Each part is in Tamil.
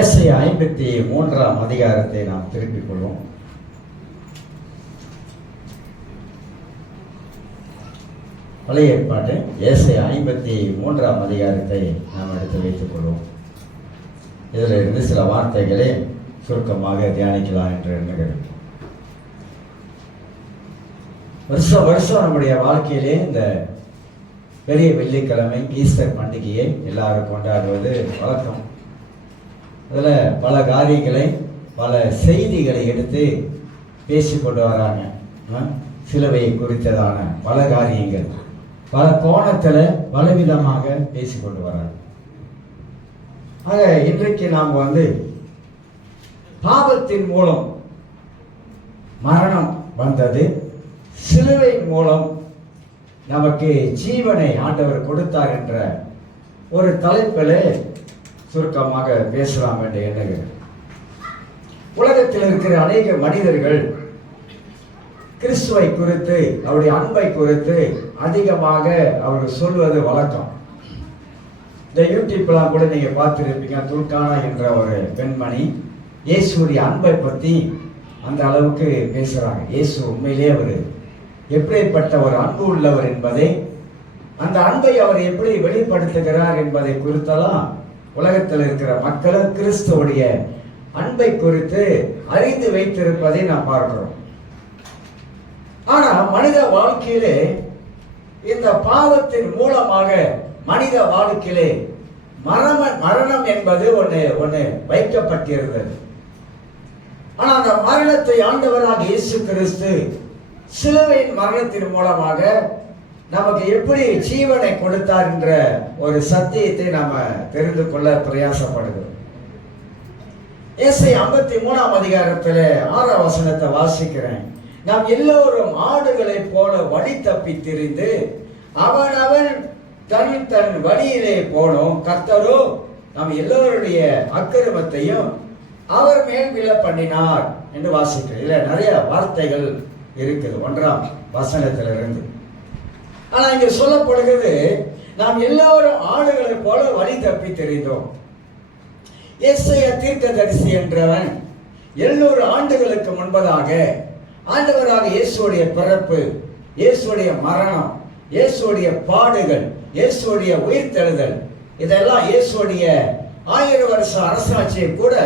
ஏசாயா 53ஆம் அதிகாரத்தை நாம் திருப்பிக் கொள்வோம். பழைய ஏற்பாடு ஏசாயா 53ஆம் அதிகாரத்தை நாம் எடுத்து வைத்துக் கொள்வோம். இதில் இருந்து சில வார்த்தைகளை சுருக்கமாக தியானிக்கலாம் என்று எண்ணுகிறேன். வருஷம் நம்முடைய வாழ்க்கையிலே இந்த பெரிய வெள்ளிக்கிழமை ஈஸ்டர் பண்டிகையை எல்லாரும் கொண்டாடுவது வழக்கம். அதில் பல காரியங்களை பல செய்திகளை எடுத்து பேசிக்கொண்டு வராங்க. சிலுவையை குறித்ததான பல காரியங்கள் பல கோணத்தில் பலவிதமாக பேசிக்கொண்டு வராங்க. ஆக இன்றைக்கு நாம் பாவத்தின் மூலம் மரணம் வந்தது, சிலுவை மூலம் நமக்கு ஜீவனை ஆண்டவர் கொடுத்தார் என்ற ஒரு தலைப்பில் சுருக்கமாக பேசலாம் என்று எண்ணுகிறேன். உலகத்தில் இருக்கிற அநேக மனிதர்கள் கிறிஸ்துவை குறித்து, அவருடைய அன்பை குறித்து அதிகமாக அவர்கள் சொல்வது வழக்கம். இந்த யூடியூப்லாம் கூட நீங்க பார்த்துருப்பீங்க. துல்கானா என்ற ஒரு பெண்மணி இயேசுடைய அன்பை பற்றி அந்த அளவுக்கு பேசுறாங்க. இயேசு உண்மையிலே அவர் எப்படிப்பட்ட ஒரு அன்பு உள்ளவர் என்பதை, அந்த அன்பை அவர் எப்படி வெளிப்படுத்துகிறார் என்பதை குறித்தெல்லாம் உலகத்தில் இருக்கிற மக்களும் கிறிஸ்துவுடைய அன்பை குறித்து அறிந்து வைத்திருப்பதை நாம் பார்க்கிறோம். ஆனா மனித வாழ்க்கையிலே இந்த பாவத்தின் மூலமாக மனித வாழ்க்கையிலே மரணம் என்பது ஒன்று வைக்கப்பட்டிருந்தது. ஆனா அந்த மரணத்தை ஆண்டவராக இயேசு கிறிஸ்து சிலுவையின் மரணத்தின் மூலமாக நமக்கு எப்படி ஜீவனை கொடுத்தார் என்ற ஒரு சத்தியத்தை நாம தெரிந்து கொள்ள பிரயாசப்படுகிறோம். ஏசாயா 53ஆம் அதிகாரத்துல 6ஆம் வசனத்தை வாசிக்கிறேன். நாம் எல்லோரும் ஆடுகளை போல வழி தப்பி திரிந்து அவன் தன் வழியிலே போனோம், கர்த்தரோ நாம் எல்லோருடைய அக்கிரமத்தையும் அவர் மேல் விழ பண்ணினார் என்று வாசிக்கிறேன். இதுல நிறைய வார்த்தைகள் இருக்குது 1ஆம் வசனத்திலிருந்து. ஆனா இங்க சொல்லப்படுகிறது, நாம் எல்லோரும் ஆடுகளை போல வழி தப்பி தெரிந்தோம். ஏசாயா தீர்க்கதரிசி என்றவன் 700 ஆண்டுகளுக்கு முன்பதாக ஆண்டவராக இயேசுடைய பிறப்பு, இயேசுடைய மரணம், இயேசுடைய பாடுகள், இயேசுடைய உயிர்த்தெழுதல், இதெல்லாம் இயேசுடைய 1000 வருஷ அரசாட்சியை கூட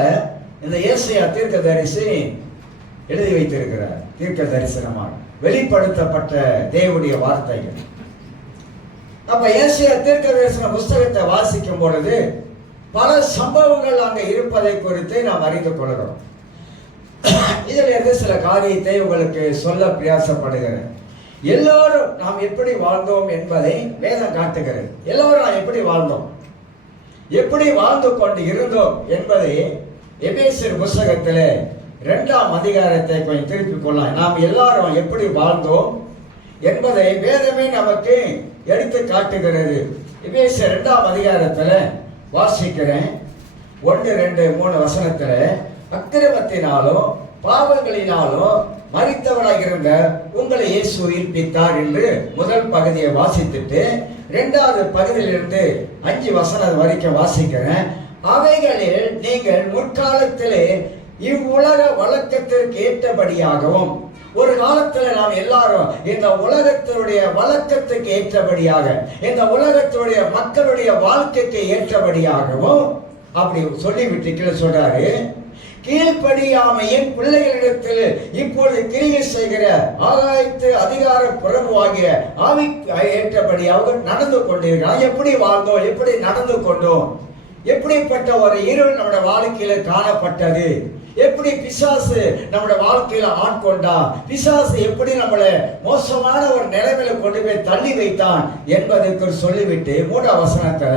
இந்த ஏசாயா தீர்க்கதரிசி எழுதி வைத்திருக்கிறார். தீர்க்க தரிசனமாக வெளிப்படுத்தப்பட்ட தேவனுடைய வார்த்தைகள். அப்ப ஏசாயா தீர்க்க தரிசன புஸ்தகத்தை வாசிக்கும் பொழுது பல சம்பவங்கள் அங்க இருப்பதை குறித்து நாம் அறிந்து கொள்கிறோம். இதில் இருந்து சில காரியத்தை உங்களுக்கு சொல்ல பிரயாசப்படுகிறேன். எல்லோரும் நாம் எப்படி வாழ்ந்தோம் என்பதை வேதம் காட்டுகிறது. எல்லோரும் நாம் எப்படி வாழ்ந்தோம், எப்படி வாழ்ந்து கொண்டு இருந்தோம் என்பதை எபேசியர் புஸ்தகத்தில் 2ஆம் அதிகாரத்தை கொஞ்சம் திருப்பிக் கொள்ளலாம். நாம் எல்லாரும் எப்படி வாழ்ந்தோம் என்பதை வேதமே நமக்கு எடுத்து காட்டுகிறது. எபேசியர் 2ஆம் அதிகாரத்தில் வாசிக்கிறேன். 1, 2, 3 வசனத்துல அக்கிரமத்தினாலும் பாவங்களினாலும் மரித்தவனாக இருந்த உங்களை இயேசு உயிர்ப்பித்தார் என்று முதல் பகுதியை வாசித்துட்டு 2வது பகுதியிலிருந்து 5 வசனம் வரைக்கும் வாசிக்கிறேன். அவைகளில் நீங்கள் முற்காலத்திலே இவ்வுலக வழக்கத்திற்கு ஏற்றபடியாகவும், ஒரு காலத்துல நாம் எல்லாரும் இந்த உலகத்தினுடைய வழக்கத்துக்கு ஏற்றபடியாக, இந்த உலகத்தினுடைய மக்களுடைய வாழ்க்கைக்கு ஏற்றபடியாகவும் அப்படி சொல்லிவிட்டு சொல்றாரு, கீழ்ப்படியாமையின் பிள்ளைகளிடத்தில் இப்பொழுது கிரியை செய்கிற ஆகாயத்து அதிகார பிரபுவாகிய ஆவி ஏற்றபடியாக நடந்து கொண்டிருக்கிறார். எப்படி வாழ்ந்தோம், எப்படி நடந்து கொண்டோம், எப்படிப்பட்ட ஒரு இருள் நம்முடைய வாழ்க்கையில காணப்பட்டது, எப்படி பிசாசு நம்முடைய வாழ்க்கையில ஆட்கொண்டா, பிசாசு எப்படி நம்மளை மோசமான ஒரு நிலைமையில கொண்டு போய் தள்ளி வைத்தான் என்பதற்கு சொல்லிவிட்டு 3ஆம் வசனத்துல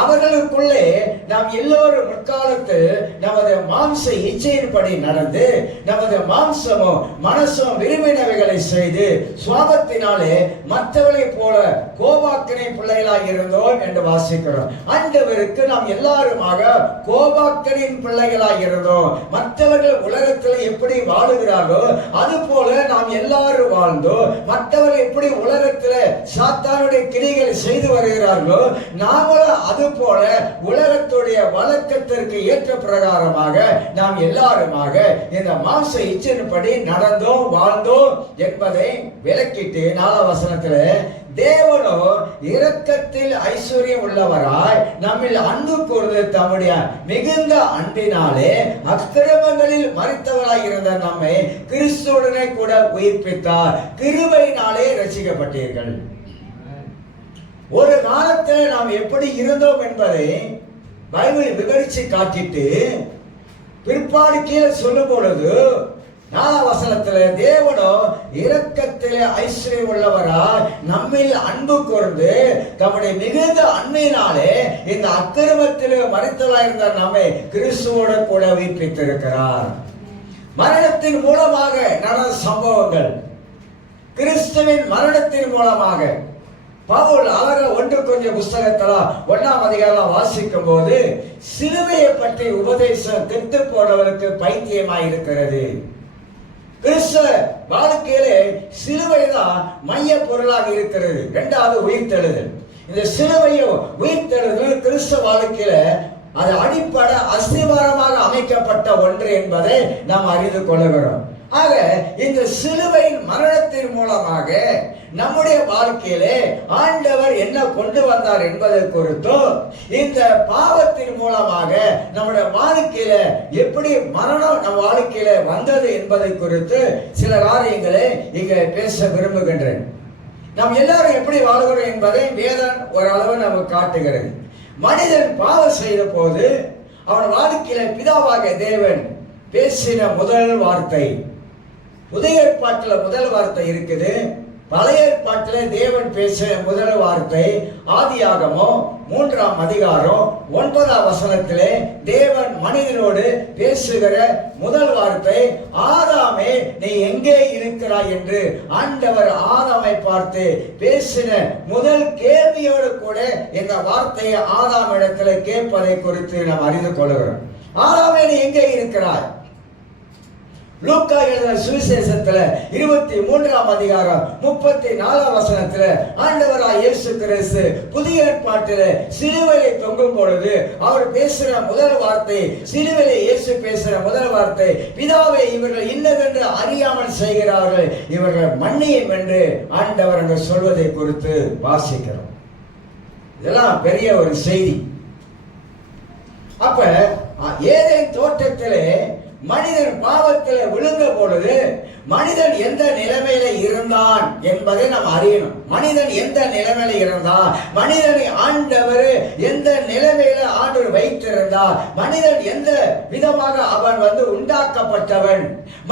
அவர்களுக்குள்ளே நாம் எல்லோரும் முற்காலத்தில் நமது மாம்ச இச்சையின்படி நடந்து நமது மாம்சமும் மனசும் விரும்பினவைகளை செய்து சுவாபத்தினாலே மற்றவர்களை போல கோபாக்கினை பிள்ளைகளாக இருந்தோம் என்று வாசிக்கிறோம். ஆண்டவருக்கு நாம் எல்லாருமாக கோபாக்கனின் பிள்ளைகளாக இருந்தோம். மற்றவர்கள் உலகத்தில் எப்படி வாழுகிறார்களோ அது போல நாம் எல்லாரும் வாழ்ந்தோம். மற்றவர்கள் எப்படி உலகத்தில் சாத்தானுடைய கிரிகளை செய்து வருகிறார்களோ நாமளும் அது போல உலகத்துடைய வழக்கத்திற்கு ஏற்ற பிரகாரமாக நாம் எல்லாருமாக இந்த மாம்ச இச்சையின்படி நடந்தோம் வாழ்ந்தோம் என்பதை விளக்கிட்டு 4ஆம் வசனத்தில் தேவனோ இரக்கத்தில் ஐஸ்வர்யம் உள்ளவராய் நம்மில் அன்பு கூர்ந்து தம்முடைய மிகுந்த அன்பினாலே அக்கிரமங்களில் மரித்தவராய் இருந்த நம்மை கிறிஸ்துவுடனே கூட உயிர்ப்பித்தார். கிருபையினாலே ரட்சிக்கப்பட்டீர்கள். ஒரு காலத்தில் நாம் எப்படி இருந்தோம் என்பதை பைபிள் விவரிச்சு காட்டிட்டு பிற்பாடு கீழே சொல்லும் பொழுது 4ஆம் வசனத்துல தேவனோ இரக்கத்திலே ஐஸ்வர்யம் உள்ளவராய் நம்மில் அன்பு கூர்ந்து தம்முடைய மிகுந்த அன்பினாலே இந்த அக்கிரமத்திலே மரித்தவராயிருந்த நம்மை கிறிஸ்துவோடு கூட உயிர்ப்பித்திருக்கிறார். மரணத்தின் மூலமாக நடந்த சம்பவங்கள், கிறிஸ்துவின் மரணத்தின் மூலமாக பவுல் அழகா 1 கொரிந்தியர் புஸ்தகத்துல 1ஆம் அதிகாரம் வாசிக்கும் போது சிலுவையை பற்றி உபதேசம் கெட்டு போனவருக்கு பைத்தியமாய் இருக்கிறது. கிறிஸ்தவ வாழ்க்கையிலே சிலுவைதான் மைய பொருளாக இருக்கிறது. 2வது உயிர்த்தெழுதல். இந்த சிலுவையும் உயிர்த்தெழுதல் கிறிஸ்தவ வாழ்க்கையில அது அடிப்படை அஸ்திவாரமாக அமைக்கப்பட்ட ஒன்று என்பதை நாம் அறிந்து கொள்ளுகிறோம். ஆக இந்த சிலுவையின் மரணத்தின் மூலமாக நம்முடைய வாழ்க்கையிலே ஆண்டவர் என்ன கொண்டு வந்தார் என்பதை குறித்தோ இந்த பாவத்தின் மூலமாக நம்முடைய வாழ்க்கையில எப்படி மரணம் நம் வாழ்க்கையில வந்தது என்பதை குறித்து சில காரியங்களை இங்க பேச விரும்புகின்றேன். நாம் எல்லாரும் எப்படி வாழ்கிறோம் என்பதை வேதம் ஓரளவு நமக்கு காட்டுகிறது. மனிதன் பாவம் செய்த போது அவன் வாழ்க்கையில பிதாவாக தேவன் பேசின முதல் வார்த்தை, புதிய ஏற்பாட்டில் முதல் வார்த்தை இருக்குது. பழைய ஏற்பாட்டில் தேவன் பேசிய முதல் வார்த்தை ஆதியாகமம் 3ஆம் அதிகாரம் 9ஆம் வசனத்திலே தேவன் மனிதனோடு பேசுகிற முதல் வார்த்தை, ஆதாமே நீ எங்கே இருக்கிறாய் என்று ஆண்டவர் ஆதாமை பார்த்து பேசின முதல் கேள்வியோடு கூட இந்த வார்த்தையை ஆதாம் இடத்துல கேட்பதை குறித்து நாம் அறிந்து கொள்கிறோம். ஆதாமே நீ எங்கே இருக்கிறாய்? லூக்கா எழுதின சுவிசேஷத்துல 23ஆம் அதிகாரம் 34ஆம் வசனத்துல ஆண்டவராய் இயேசு கிறிஸ்து புதிய ஏற்பாட்டிலே சிலுவையிலே தொங்கும் பொழுது அவர் பேசுற முதல் வார்த்தை, சிலுவையிலே இயேசு பேசுற முதல் வார்த்தை, பிதாவே இவர்கள் இன்னதென்று அறியாமல் செய்கிறார்கள், இவர்கள் மன்னியும் என்று ஆண்டவர் அங்கு சொல்வதை குறித்து வாசிக்கிறோம். இதெல்லாம் பெரிய ஒரு செய்தி. அப்ப ஏதேன் தோட்டத்திலே மனிதன் பாவத்தில் விழுந்த பொழுது மனிதன் எந்த நிலைமையில இருந்தான் என்பதை நாம் அறியணும். மனிதன் எந்த நிலைமையில இருந்தான், மனிதனை ஆண்டவர் எந்த நிலைமையில ஆண்டவர் வைத்திருந்தார், மனிதன் எந்த விதமாக அவன் உண்டாக்கப்பட்டவன்,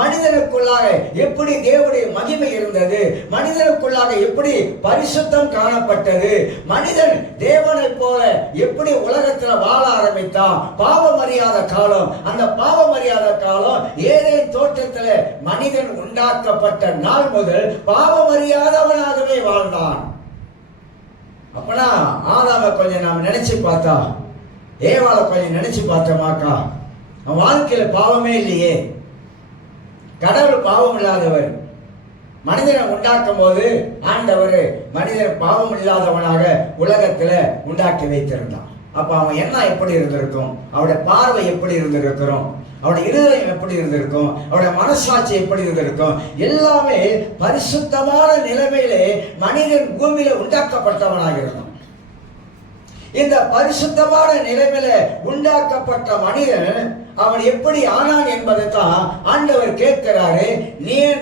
மனிதனுக்குள்ளாக எப்படி தேவனுடைய மகிமை இருந்தது, மனிதனுக்குள்ளாக எப்படி பரிசுத்தம் காணப்பட்டது, மனிதன் தேவனை போல எப்படி உலகத்தில் வாழ ஆரம்பித்தான். பாவம் அறியாத காலம், அந்த பாவம் அறியாத காலம் ஏதேன் தோட்டத்தில் மனிதன் உண்டாக்கப்பட்ட நாள் முதல் பாவம் அறியாதவனாகவே வாழ்ந்தான். அப்பனா ஆதாம கொஞ்சம் நாம் நினைச்சு பார்த்தா, ஏவாளை கொஞ்சம் நினைச்சு பார்த்தோமாக்கா, அவன் வாழ்க்கையில பாவமே இல்லையே. கடவுள் பாவம் இல்லாதவர். மனிதனை உண்டாக்கும் போது ஆண்டவர் மனிதன் பாவம் இல்லாதவனாக உலகத்துல உண்டாக்கி வைத்திருந்தான். அப்ப அவன் என்ன எப்படி இருந்திருக்கும், அவருடைய பார்வை எப்படி இருந்திருக்கிறோம், அவருடைய இருதயம் எப்படி இருந்திருக்கும், அவருடைய மனசாட்சி எப்படி இருந்திருக்கும், எல்லாமே பரிசுத்தமான நிலைமையிலே மனிதன் பூமியில உண்டாக்கப்பட்டவனாக இருந்தான். இந்த பரிசுத்தமான நிலைமையில உண்டாக்கப்பட்ட மனிதன் அவன் எப்படி ஆனான் என்பதை தான் ஆண்டவர் கேட்கிறாரு.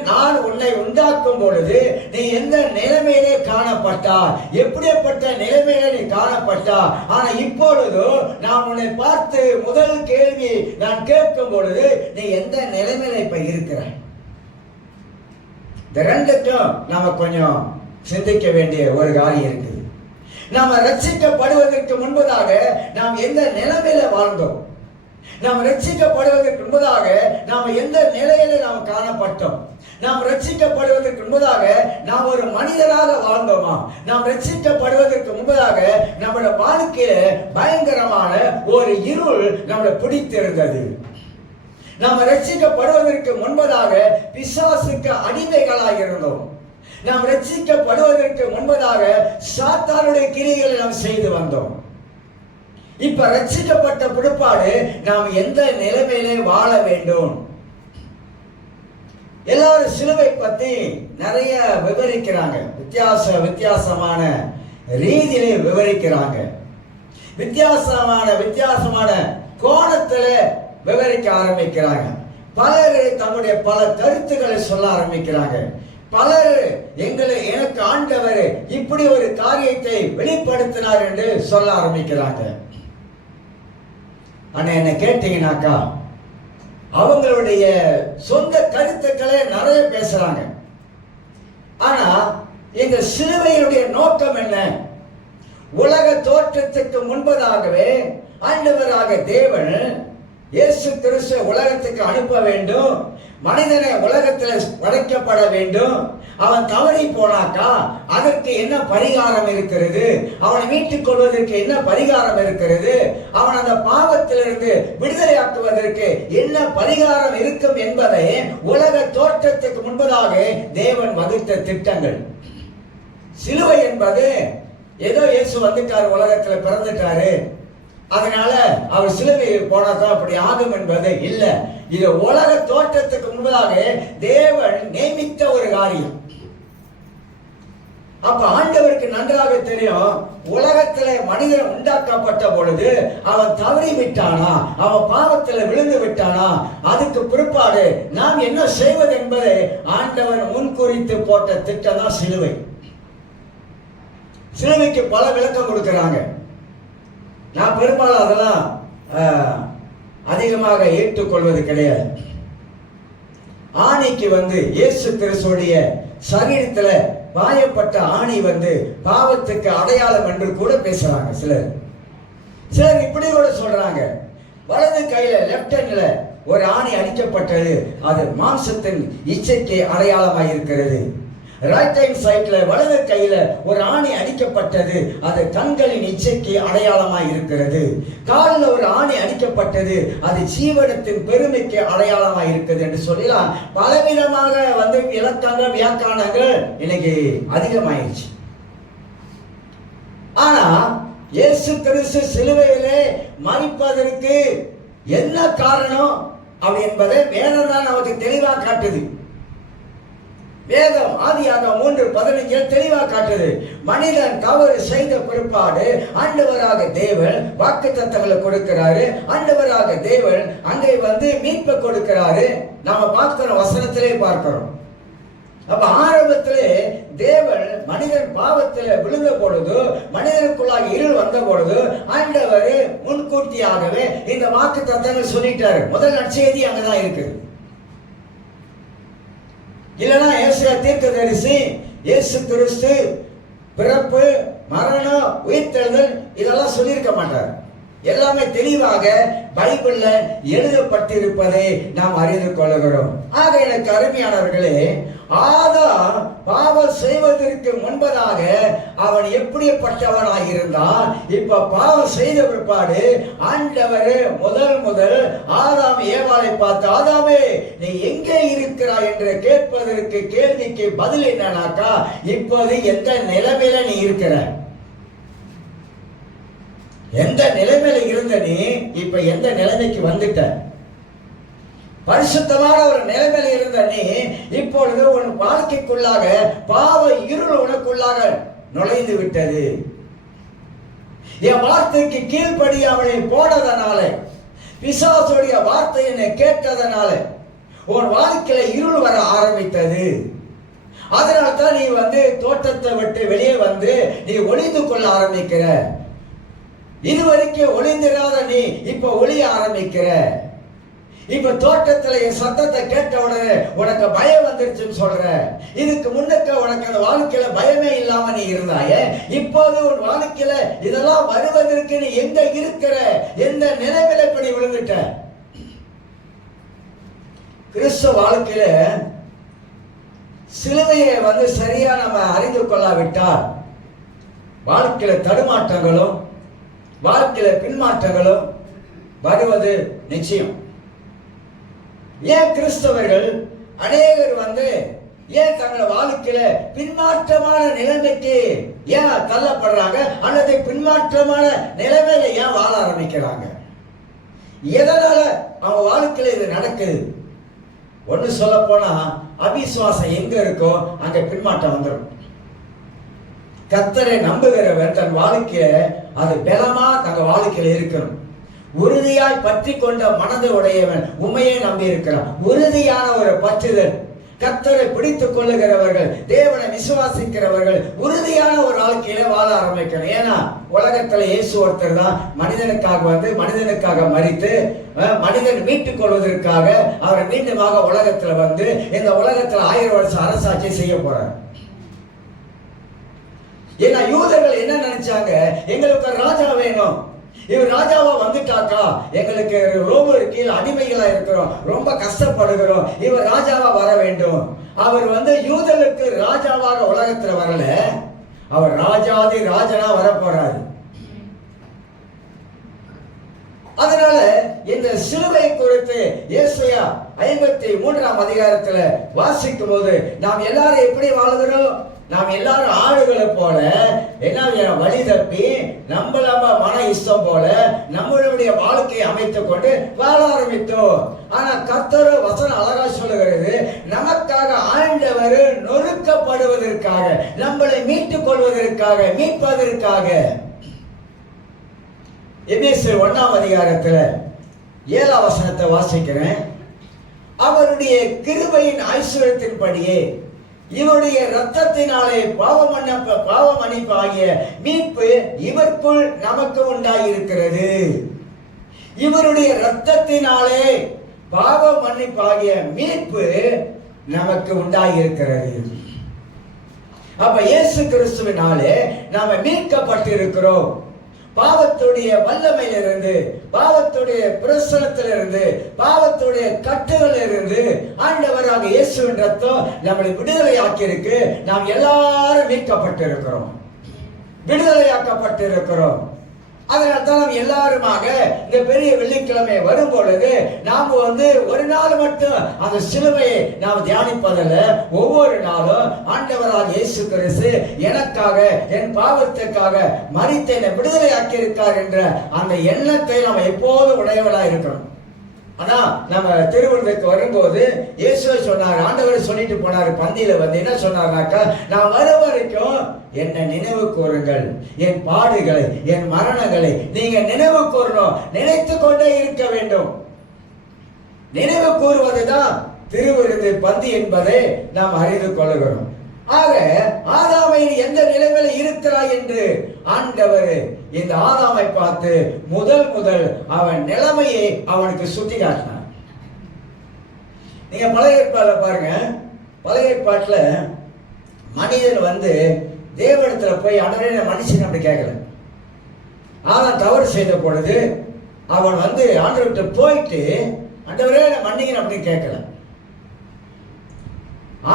நான் உன்னை உண்டாக்கும் பொழுது நீ எந்த நிலைமையிலே காணப்பட்டா, எப்படிப்பட்ட நிலைமையிலே நீ காணப்பட்டா, ஆனா இப்பொழுது நான் உன்னை பார்த்து முதல் கேள்வி நான் கேட்கும் பொழுது நீ எந்த நிலைமையில இப்ப இருக்கிறாய். இந்த ரெண்டுக்கும் நாம கொஞ்சம் சிந்திக்க வேண்டிய ஒரு காரியம் இருக்குது. நாம ரட்சிக்கப்படுவதற்கு முன்பதாக நாம் எந்த நிலைமையில வாழ்ந்தோம், நாம் ரட்சிக்கப்படுவதற்கு முன்பதாக நாம் எந்த நிலையில நாம் காணப்பட்டோம், நாம் ரட்சிக்கப்படுவதற்கு முன்பதாக நாம் ஒரு மனிதராக வாழ்ந்தோமா, நாம் ரட்சிக்கப்படுவதற்கு முன்பதாக நம்முடைய வாழ்க்கையில பயங்கரமான ஒரு இருள் நம்மளை பிடித்திருந்தது. நாம் ரட்சிக்கப்படுவதற்கு முன்பதாக பிசாசுக்கு அடிமைகளாக இருந்தோம். நாம் ரட்சிக்கப்படுவதற்கு முன்பதாக சாத்தானுடைய கிரியைகளை நாம் செய்து வந்தோம். இப்ப ரட்சிக்கப்பட்ட பிற்பாடு நாம் எந்த நிலைமையிலே வாழ வேண்டும்? எல்லாரும் சிலுவை பத்தி நிறைய விவரிக்கிறாங்க. வித்தியாசமான ரீதியிலே விவரிக்கிறாங்க. வித்தியாசமான கோணத்துல விவரிக்க ஆரம்பிக்கிறாங்க. பலர் தம்முடைய பல கருத்துக்களை சொல்ல ஆரம்பிக்கிறாங்க. பலர் எனக்கு ஆண்டவர் இப்படி ஒரு காரியத்தை வெளிப்படுத்தினார் என்று சொல்ல ஆரம்பிக்கிறாங்க. ஆனா என்ன கேட்டீங்கன்னாக்கா, அவங்களுடைய சொந்த கருத்துக்களை நிறைய பேசுறாங்க. ஆனா இந்த சிலுவையுடைய நோக்கம் என்ன? உலக தோற்றத்துக்கு முன்பதாகவே ஆண்டவராக தேவன் இயேசு கிறிஸ்து உலகத்துக்கு அனுப்ப வேண்டும். மனிதனை உலகத்தில் படைக்கப்பட வேண்டும். அவன் தவறி போனாக்கா அதற்கு என்ன பரிகாரம் இருக்கிறது? அவனை மீட்டுக் கொள்வதற்கு என்ன பரிகாரம் இருக்கிறது? அவன் அந்த பாவத்திலிருந்து விடுதலையாக்குவதற்கு என்ன பரிகாரம் இருக்கும் என்பதை உலக தோற்றத்துக்கு முன்பதாக தேவன் வகுத்த திட்டங்கள். சிலுவை என்பது ஏதோ இயேசு வந்துட்டாரு, உலகத்துல பிறந்துட்டாரு, அதனால அவர் சிலுவையில் போனாதான் அப்படி ஆகும் என்பது இல்ல. இது உலக தோற்றத்துக்கு முன்பதாக தேவன் நியமித்த ஒரு காரியம். அப்ப ஆண்டவருக்கு நன்றாக தெரியும், உலகத்திலே மனிதன் உண்டாக்கப்பட்ட பொழுது அவன் தவறி விட்டானா, அவன் பாவத்தில் விழுந்து விட்டானா, அதுக்கு பிற்பாடு நாம் என்ன செய்வது என்பதை ஆண்டவன் முன்குறித்து போட்ட திட்டம் தான் சிலுவை. சிலுவைக்கு பல விளக்கம் கொடுக்கிறாங்க. நான் பெரும்பாலும் அதெல்லாம் அதிகமாக ஏற்றுக்கொள்வது கிடையாது. ஆணிக்கு இயேசு கிறிஸ்துடைய சரீரத்துல பாயப்பட்ட ஆணி பாவத்துக்கு அடையாளம் என்று கூட பேசுறாங்க. சிலர் இப்படி கூட சொல்றாங்க, வலது கையில லெப்ட் ஹேண்ட்ல ஒரு ஆணி அடிக்கப்பட்டது, அது மாம்சத்தின் இச்சைக்கு அடையாளமாக இருக்கிறது. ரைட் ஹேண்ட் சைட்ல வலது கையில ஒரு ஆணி அடிக்கப்பட்டது, அது கண்களின் இச்சைக்கு அடையாளமாய் இருக்கிறது. காலில் ஒரு ஆணி அடிக்கப்பட்டது, அது ஜீவனத்தின் பெருமைக்கு அடையாளமாய் இருக்கிறது என்று சொல்லலாம். பலவிதமாக விளக்கங்கள் வியாக்கியானங்கள் இன்னைக்கு அதிகமாயிருச்சு. ஆனா இயேசு கிறிஸ்து சிலுவையிலே மரிப்பதற்கு என்ன காரணம் அப்படி என்பதை வேதம் தான் நமக்கு தெளிவா காட்டுது. வேதம் ஆதியாகமம் 3:15 தெளிவாக காட்டுது. மனிதன் தவறு செய்த பிற்பாடு ஆண்டவராக தேவன் வாக்குத்தத்தங்களை கொடுக்கிறாரு. ஆண்டவராக தேவன் அங்கே மீட்பை கொடுக்கிறாரு. நாம பார்க்கிறோம், வசனத்திலே பார்க்கிறோம். அப்ப ஆரம்பத்திலே தேவன் மனிதன் பாவத்தில் விழுந்த பொழுது, மனிதனுக்குள்ளாக இருள் வந்த பொழுது ஆண்டவர் முன்கூட்டியாகவே இந்த வாக்குத்தத்தங்கள் சொல்லிட்டாரு. முதல் நற்செய்தி அங்கதான் இருக்குது. இல்லைன்னா ஏசாயா தீர்க்கதரிசி இயேசு கிறிஸ்து பிறப்பு, மரணம், உயிர்த்தெழுதல் இதெல்லாம் சொல்லியிருக்க மாட்டார். எல்லாமே தெளிவாக பைபிள்ல எழுதப்பட்டிருப்பதை நாம் அறிந்து கொள்ளுகிறோம். ஆக எனக்கு அருமையானவர்களே, ஆதாம் பாவம் செய்வதற்கு முன்பதாக அவன் எப்படிப்பட்டவனாக இருந்தான். இப்ப பாவம் செய்த பிற்பாடு ஆண்டவர் முதல் ஆதாம் ஏவாளை பார்த்து, ஆதாமே நீ எங்கே இருக்கிறாய் என்று கேட்பதற்கு கேள்விக்கு பதில் என்னன்னாக்கா, இப்போது எந்த நிலைமையில நீ இருக்கிற, எந்த நிலைமையில இருந்த நீ இப்ப எந்த நிலைமைக்கு வந்துட்ட? பரிசுத்தமான ஒரு நிலைமையில இருந்த நீ இப்பொழுது உன் வாழ்க்கைக்குள்ளாக பாவ இருள் உனக்குள்ளாக நுழைந்து விட்டது. என் வார்த்தைக்கு கீழ்ப்படியாமலே போனதனால, பிசாசுடைய வார்த்தை என்னை கேட்டதனால உன் வாழ்க்கையில இருள் வர ஆரம்பித்தது. அதனால்தான் நீ தோட்டத்தை விட்டு வெளியே நீ ஒளிந்து கொள்ள ஆரம்பிக்கிற. இதுவரைக்கும் ஒளிந்திராத நீ இப்ப ஒளிய ஆரம்பிக்கிற. இப்ப தோட்டத்துல என் சத்தத்தை கேட்ட உடனே உனக்கு பயம் வந்துருச்சுன்னு சொல்ற. இதுக்கு முன்னுக்கு உனக்கு அந்த வாழ்க்கையில பயமே இல்லாம நீ இருந்தாய, இப்போது உன் வாழ்க்கையில இதெல்லாம் வருவதற்கு நீ எங்க இருக்கிற, எந்த நிலைமையில இப்படி விழுந்துட்ட? கிறிஸ்துவ வாழ்க்கையில சிலுவையை சரியா நம்ம அறிந்து கொள்ளாவிட்டால் வாழ்க்கையில தடுமாற்றங்களும் வாழ்க்கையில பின்மாற்றங்களும் வருவது நிச்சயம். ஏன் கிறிஸ்தவர்கள் அநேகர் ஏன் தங்களை வாழ்க்கையில பின்மாற்றமான நிலைமைக்கு ஏன் தள்ளப்படுறாங்க, அல்லது பின்மாற்றமான நிலைமையில ஏன் வாழ ஆரம்பிக்கிறாங்க? எதனால அவங்க வாழ்க்கையில இது நடக்குது? ஒண்ணு சொல்ல போனா, அவிசுவாசம் எங்க இருக்கோ அங்க பின்மாற்றம் வந்துடும். கர்த்தரை நம்புகிறவன் தன் வாழ்க்கைய அது பலமா தங்க வாழ்க்கையில இருக்கணும். உறுதியாய் பற்றி கொண்ட மனதை உடையவன் உண்மையை நம்பி இருக்கிறான். உறுதியான ஒரு பற்றுதல். கர்த்தரை பிடித்துக் கொள்ளுகிறவர்கள், தேவனை விசுவாசிக்கிறவர்கள் உறுதியான ஒரு வாழ்க்கையில வாழ ஆரம்பிக்கணும். ஏன்னா உலகத்துல இயேசு ஒருத்தர் தான் மனிதனுக்காக மனிதனுக்காக மரித்து மனிதன் மீட்டுக் கொள்வதற்காக அவர் மீண்டுமாக உலகத்துல இந்த உலகத்துல 1000 வருஷம் அரசாட்சி செய்ய போறார். ஏன்னா யூதர்கள் என்ன நினைச்சாங்க, எங்களுக்கு ஒரு ராஜா வேணும், இவர் ராஜாவா வந்துட்டாக்கா எங்களுக்கு ரோமர் கீழ் அடிமைகளா இருக்கிறோம், ரொம்ப கஷ்டப்படுகிறோம், இவர் ராஜாவா வர வேண்டும். அவர் யூதர்களுக்கு ராஜாவாக உலகத்துல வரல, அவர் ராஜாதி ராஜனா வர போறாரு. அதனால இந்த சிலுவை குறித்து ஏசாயா 53ஆம் அதிகாரத்துல வாசிக்கும் போது நாம் எல்லாரும் எப்படி வாழுகிறோம்? நாம் எல்லாரும் ஆடுகளை போல என்ன வழி தப்பி நம்மள மன இஷ்டம் போல நம்மளுடைய வாழ்க்கையை அமைத்துக் கொண்டு வாழ ஆரம்பித்தோம். ஆனா கர்த்தர் வசனம் அழகா சொல்லுகிறது, நமக்காக ஆண்டவர் நொறுக்கப்படுவதற்காக, நம்மளை மீட்டுக் கொள்வதற்காக, மீட்பதற்காக. எபேசியர் 1ஆம் அதிகாரத்துல 7ஆம் வசனத்தை வாசிக்கிறேன். அவருடைய கிருபையின் ஐஸ்வரியத்தின்படியே இவருடைய இரத்தத்தினாலே பாவ மன்னிப்பு ஆகிய மீட்பு இவருக்குள் நமக்கு உண்டாயிருக்கிறது. இவருடைய இரத்தத்தினாலே பாவ மன்னிப்பு ஆகிய மீட்பு நமக்கு உண்டாயிருக்கிறது. அப்ப இயேசு கிறிஸ்துவினாலே நாம மீட்கப்பட்டிருக்கிறோம். பாவத்துடைய வல்லமையிலிருந்து, பாவத்துடைய பிரசனத்திலிருந்து, பாவத்துடைய கட்டுகளிலிருந்து ஆண்டவராக இயேசுவின் ரத்தம் நம்மளை விடுதலையாக்கி இருக்கு. நாம் எல்லாரும் மீட்கப்பட்டிருக்கிறோம், விடுதலையாக்கப்பட்டிருக்கிறோம். அதனால்தான் நாம் எல்லாருமாக இந்த பெரிய வெள்ளிக்கிழமை வரும் பொழுது நாம் ஒரு நாள் மட்டும் அந்த சிலுவையை நாம் தியானிப்பதில்ல. ஒவ்வொரு நாளும் ஆண்டவராக இயேசு கிறிஸ்து எனக்காக, என் பாவத்துக்காக மரித்து என்னை விடுதலை ஆக்கியிருக்கார் என்ற அந்த எண்ணத்தை நாம் எப்போதும் உடையவராக இருக்கணும். ஆனா நம்ம திருவிழாவுக்கு வரும்போது இயேசுவை சொன்னார், ஆண்டவர் சொல்லிட்டு போனாரு பந்தியில என்ன சொன்னார்னாக்கா, நான் வர வரைக்கும் என்னை நினைவு கூறுங்கள், என் பாடுகளை, என் மரணங்களை நீங்க நினைவு கூறணும், நினைத்து கொண்டே இருக்க வேண்டும். நினைவு கூறுவதுதான் திருவிருந்து பந்தி என்பதை நாம் அறிந்து கொள்கிறோம். ஆக ஆதாமை எந்த நிலைமையில இருக்கிறாய் என்று ஆண்டவர் இந்த ஆதாமை பார்த்து முதல் அவன் நிலைமையை அவனுக்கு சுட்டி காட்டினார். நீங்க பழைய ஏற்பாடுல பாருங்க, பழைய ஏற்பாட்டுல மனிதன் தேவனிடத்துல போய் ஆண்டவரே மனுஷன் அப்படி கேட்கல. ஆதாம் தவறு செய்த பொழுது அவன் ஆண்டவர்கிட்ட போயிட்டு ஆண்டவரே மன்னிக்கணும் அப்படின்னு கேட்கல.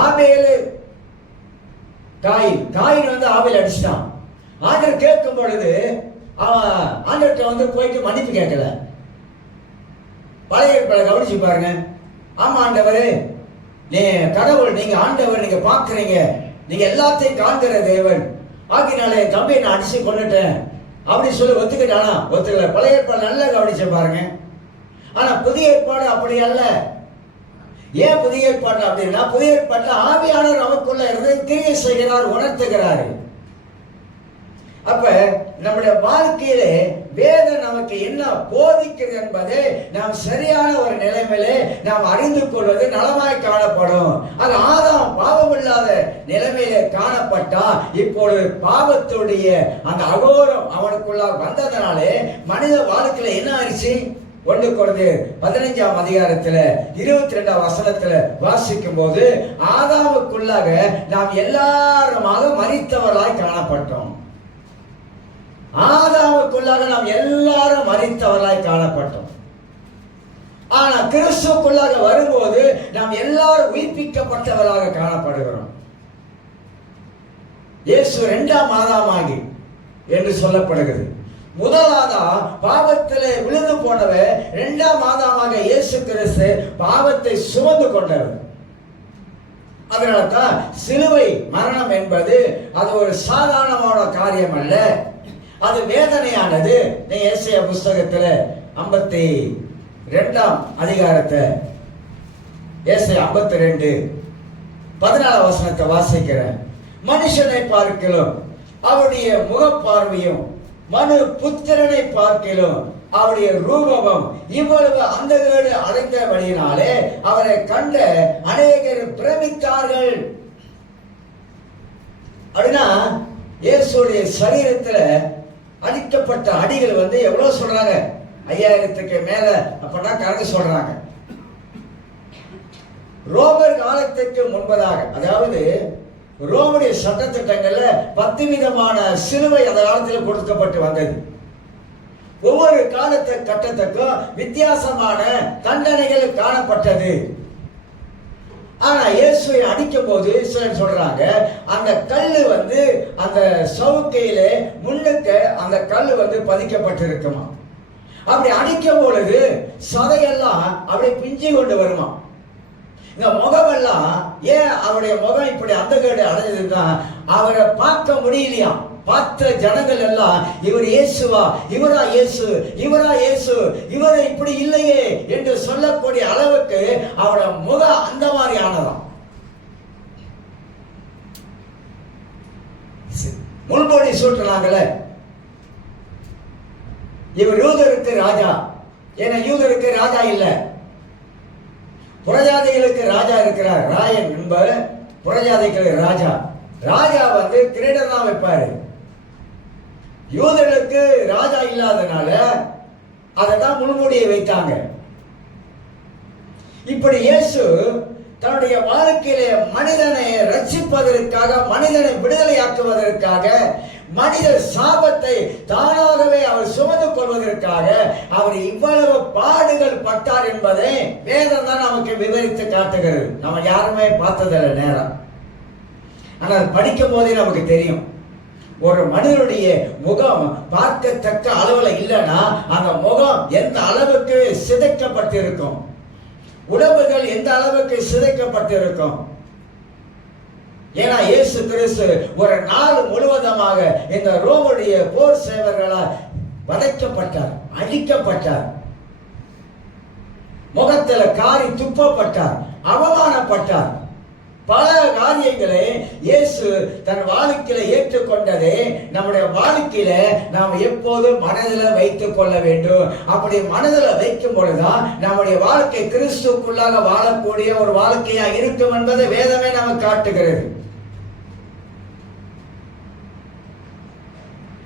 ஆபேலு காயின் ஆபேல் அடிச்சிட்டான். ஆண்டவர் கேட்கும் பொழுது அவன் ஆண்டவர்கிட்ட போயிட்டு மன்னிப்பு கேட்கல. பழைய ஏற்பாடை கவனிச்சு பாருங்க. ஆமா ஆண்டவரே, கடவுள், நீங்க ஆண்டவர், நீங்க பாக்குறீங்க, நீங்க எல்லாத்தையும் காண்கிற தேவன், ஆகினால என் தம்பியை நான் அடிச்சு கொண்டுட்டேன் அப்படின்னு சொல்லி ஒத்துக்கிட்டானா? ஒத்துக்கல. பழைய ஏற்பாடு நல்லா கவனிச்சு பாருங்க. ஆனா புதிய ஏற்பாடு அப்படி அல்ல. ஏன் புதிய ஏற்பாடு அப்படின்னா, புதிய ஏற்பாட்டுல ஆவியானவர் நமக்குள்ள இருந்து கிரியை செய்கிறார், உணர்த்துகிறார். அப்ப நம்முடைய வாழ்க்கையிலே வேதம் நமக்கு என்ன போதிக்கிறது என்பதை நாம் சரியான ஒரு நிலைமையிலே நாம் அறிந்து கொள்வது நலமாய் காணப்படும். அது ஆதாம் பாவம் இல்லாத நிலைமையிலே காணப்பட்டா, இப்பொழுது பாவத்துடைய அந்த அகோரம் அவனுக்குள்ள வந்ததனாலே மனித வாழ்க்கையில என்ன ஆயிடுச்சு? 1 கொரிந்தியர் 15ஆம் அதிகாரத்துல 22ஆம் வசனத்துல வாசிக்கும் போது, ஆதாமுக்குள்ளாக நாம் எல்லாருமாக மரித்தவர்களாய் காணப்பட்டோம். ஆதாமுக்குள்ளாக நாம் எல்லாரும் மரித்தவர்களாய் காணப்பட்டோம். ஆனா கிறிஸ்துவுக்குள்ளாக வரும்போது நாம் எல்லாரும் உயிர்ப்பிக்கப்பட்டவர்களாக காணப்படுகிறோம். இயேசு 2ஆம் ஆதாமாகி என்று சொல்லப்படுகிறது. முதல் ஆதாம் பாவத்திலே விழுந்து போனவர், இரண்டாம் ஆதாமாக இயேசு கிறிஸ்து பாவத்தை சுமந்து கொண்டவர். அதனால்தான் சிலுவை மரணம் என்பது அது ஒரு சாதாரணமான காரியம் அல்ல, அது வேதனையானது. நீ ஏசாயா புஸ்தகத்துல 52ஆம் அதிகாரத்தை, ஏசாயா 52:14 வசனத்தை வாசிக்கிறேன். மனுஷனை பார்க்கிலும் அவருடைய முகப்பார்வையும் மனு புத்திரனை பார்க்கிலும் அவருடைய ரூபமும் இவ்வளவு அந்தகேடு அடைந்தபடியினாலே அவரை கண்ட அநேகர் பிரமித்தார்கள். அப்படின்னா இயேசுடைய சரீரத்துல அடிக்கப்பட்ட அடிகள் எவ்வளவு சொல்றாங்க? 5000க்கு மேல அப்படின்னா கணக்கு சொல்றாங்க. ரோமர் காலத்துக்கு முன்பதாக, அதாவது ரோமுடைய சட்டத்திட்டங்கள்ல 10 விதமான சிலுவை அந்த காலத்தில் கொடுக்கப்பட்டு வந்தது. ஒவ்வொரு காலத்து கட்டத்துக்கும் வித்தியாசமான தண்டனைகள் காணப்பட்டது. ஆனா இயேசுவை அடிக்கும் போது சிலர் சொல்றாங்க, அந்த கல்லு அந்த சவுக்கையில முன்னுக்கு அந்த கல்லு பதிக்கப்பட்டிருக்குமா. அப்படி அடிக்கும் பொழுது சதையெல்லாம் அப்படி பிஞ்சு கொண்டு வருமா. இந்த முகமெல்லாம் ஏன் அவருடைய முகம் இப்படி அந்தகேடு அடைஞ்சதுன்னா, அவரை பார்க்க முடியலையா. பார்த்த ஜனங்கள் எல்லாம் இவர் இயேசுவா, இவரா இயேசு, இவரா இயேசு, இவரை இப்படி இல்லையே என்று சொல்லக்கூடிய அளவுக்கு அவருடைய முகம் அந்த மாதிரி ஆனதாம். முள்மொழி சூட்டுறாங்களே, இவர் யூதருக்கு ராஜா. ஏன்னா யூதருக்கு ராஜா இல்லை, புறஜாதிகளுக்கு ராஜா இருக்கிறார். ராயன் என்பவர் புறஜாதிகளுக்கு ராஜா. ராஜா கிரீடம் தான் வைப்பாரு. யூதர்களுக்கு ராஜா இல்லாதனால அதைத்தான் முள்முடியை வைத்தாங்க. இப்படி இயேசு தன்னுடைய வாழ்க்கையிலே மனிதனை ரட்சிப்பதற்காக, மனிதனை விடுதலையாக்குவதற்காக, மனித சாபத்தை தானாகவே அவர் சுமந்து கொள்வதற்காக அவர் இவ்வளவு பாடுகள் பட்டார் என்பதை வேதம் தான் நமக்கு விவரித்து காட்டுகிறது. நம்ம யாருமே பார்த்ததில்லை நேரம், ஆனால் படிக்கும் போதே நமக்கு தெரியும். ஒரு மனிதனுடைய முகம் பார்க்கத்தக்க அளவுல இல்லைன்னா அந்த முகம் எந்த அளவுக்கு சிதைக்கப்பட்டிருக்கும், உடம்புகள் எந்த அளவுக்கு சிதைக்கப்பட்டிருக்கும். ஏன்னா இயேசு கிறிஸ்து ஒரு நாள் முழுவதுமாக இந்த ரோமுடைய போர் சேவர்களால் வதைக்கப்பட்டார், அழிக்கப்பட்டார், முகத்துல காரி துப்பப்பட்டார், அவமானப்பட்டார். பல காரியங்களை இயேசு தன் வாழ்க்கையில ஏற்றுக்கொண்டதை நம்முடைய வாழ்க்கையில நாம் எப்போதும் மனதில் வைத்துக் கொள்ள வேண்டும். அப்படி மனதில் வைக்கும் பொழுதுதான் நம்முடைய வாழ்க்கை கிறிஸ்துக்குள்ளாக வாழக்கூடிய ஒரு வாழ்க்கையா இருக்கும் என்பதை வேதமே நமக்கு காட்டுகிறது.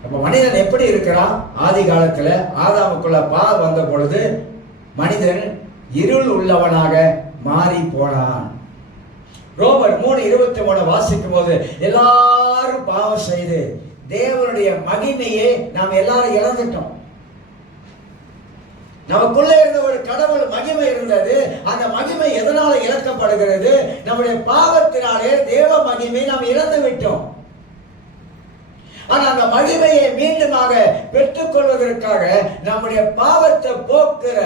அப்ப மனிதன் எப்படி இருக்கிறான்? ஆதி காலத்துல ஆதாமுக்குள்ள பாவம் வந்த பொழுது மனிதன் இருள் உள்ளவனாக மாறி போனான். ரோமர் 3:23 வாசிக்கும் போது எல்லாரும் பாவம் செய்து தேவனுடைய மகிமையை நாம் எல்லாரும் இழந்துட்டோம். நமக்குள்ள இருந்த ஒரு கடவுள் மகிமை இருந்தது. அந்த மகிமை எதனால இழக்கப்படுகிறது? நம்முடைய பாவத்தினாலே தேவ மகிமை நாம் இழந்து விட்டோம். ஆனா அந்த மகிமையை மீண்டுமாக பெற்றுக் கொள்வதற்காக நம்முடைய பாவத்தை போக்குற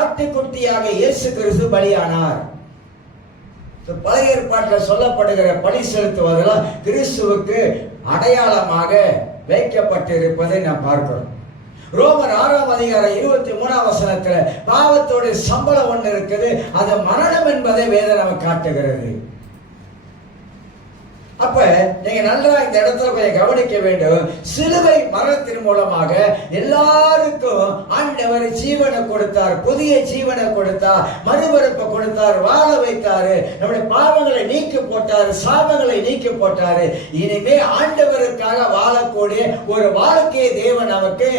ஆட்டுக்குட்டியாக இயேசு கிறிஸ்து பலியானார். பழைய ஏற்பாட்டில் சொல்லப்படுகிற பலி செலுத்துவதெல்லாம் கிறிஸ்துவுக்கு அடையாளமாக வைக்கப்பட்டிருப்பதை நாம் பார்க்கிறோம். ரோமர் 6ஆம் அதிகாரம் 23ஆம் வசனத்துல பாவத்தோட சம்பளம் ஒன்று இருக்குது, அது மரணம் என்பதை வேதம் நமக்கு காட்டுகிறது. அப்ப நீங்க நல்லா இந்த இடத்துல கொஞ்சம் கவனிக்க வேண்டும். சிலுவை மரணத்தின் மூலமாக எல்லாருக்கும் ஆண்டவர் ஜீவனை கொடுத்தார், புதிய ஜீவனை கொடுத்தார், மறுபிறப்பை கொடுத்தார், வாழ வைத்தாரு, நம்முடைய பாவங்களை நீக்கி போட்டாரு, சாபங்களை நீக்கி போட்டாரு. இனிமே ஆண்டவருக்காக வாழக்கூடிய ஒரு வாழ்க்கையை தேவன் நமக்கு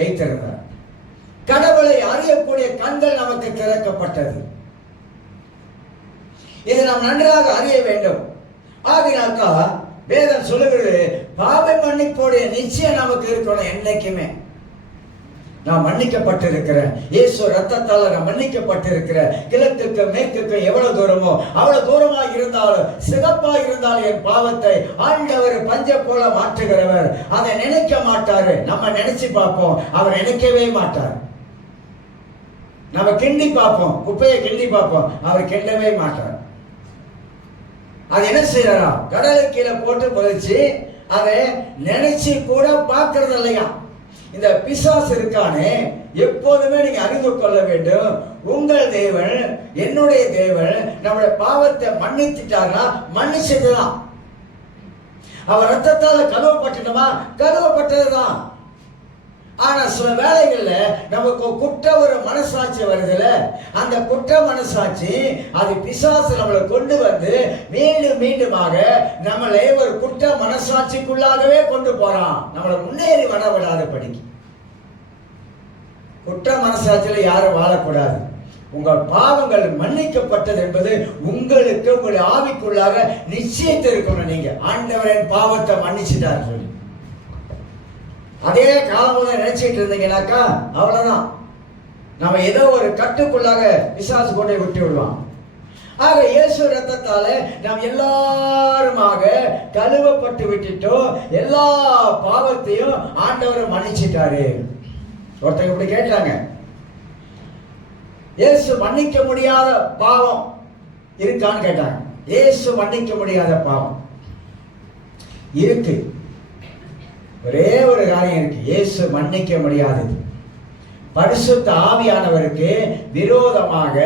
வைத்திருந்தார். கடவுளை அறியக்கூடிய கண்கள் நமக்கு திறக்கப்பட்டது. இதை நாம் நன்றாக அறிய வேண்டும். ஆகினாக்கா வேதம் சொல்லுகிறது, பாவ மன்னிப்போடைய நிச்சயம் நமக்கு இருக்கணும். என்னைக்குமே நான் மன்னிக்கப்பட்டிருக்கிறேன். இயேசு ரத்தத்தால் நான் மன்னிக்கப்பட்டிருக்கிறேன். கிழக்குக்கு மேற்குக்கு எவ்வளவு தூரமோ அவ்வளவு தூரமாக இருந்தாலும் சிகப்பாக இருந்தாலும் என் பாவத்தை ஆண்டவர் பஞ்ச போல மாற்றுகிறவர். அதை நினைக்க மாட்டாரு. நம்ம நினைச்சு பார்ப்போம், அவர் நினைக்கவே மாட்டார். நம்ம கிண்டி பார்ப்போம், குப்பையை கிண்டி பார்ப்போம், அவர் கிண்டவே மாட்டார். அது என்ன செய்யறா? கடலுக்கு கீழே போட்டு புதைச்சு அதை நினைச்சு கூட பார்க்கறது இல்லையா? இந்த பிசாசு இருக்கானே, எப்போதுமே நீங்க அறிந்து கொள்ள வேண்டும், உங்கள் தேவன் என்னுடைய தேவன் நம்முடைய பாவத்தை மன்னித்துட்டார்னா மன்னிச்சதுதான். அவர் ரத்தத்தால கழுவப்பட்டுட்டோமா? கழுவப்பட்டதுதான். ஆனா சில வேளைகள்ல நமக்கு குற்ற ஒரு மனசாட்சி வருதுல, அந்த குற்ற மனசாட்சி அது பிசாசு நம்மளை கொண்டு வந்து மீண்டும் மீண்டுமாக நம்மளை ஒரு குற்ற மனசாட்சிக்குள்ளாகவே கொண்டு போறான். நம்மளை முன்னேறி வரவிடாத படிக்கு. குற்ற மனசாட்சியில யாரும் வாழக்கூடாது. உங்கள் பாவங்கள் மன்னிக்கப்பட்டது என்பது உங்களுக்கு உங்களுடைய ஆவிக்குள்ளாக நிச்சயத்தை இருக்கணும். நீங்க ஆண்டவரின் பாவத்தை மன்னிச்சுட்டார் சொல்லி அதே காலம் நினைச்சிட்டு இருந்தீங்கன்னாக்கா அவ்வளவுதான். நம்ம ஏதோ ஒரு கட்டுக்குள்ளாக பிசாசு கொண்டே விட்டு விடுவான். ஆக இயேசு ரத்தத்தால நாம் எல்லாருமாக கழுவப்பட்டு விட்டுட்டோம். எல்லா பாவத்தையும் ஆண்டவர் மன்னிச்சிட்டாரு. ஒருத்தங்க இப்படி கேட்டாங்க, இயேசு மன்னிக்க முடியாத பாவம் இருக்கான்னு கேட்டாங்க. இயேசு மன்னிக்க முடியாத பாவம் இருக்கு. ஒரே ஒரு காரியம் இருக்கு, இயேசு மன்னிக்க முடியாதது. பரிசுத்த ஆவியானவருக்கு விரோதமாக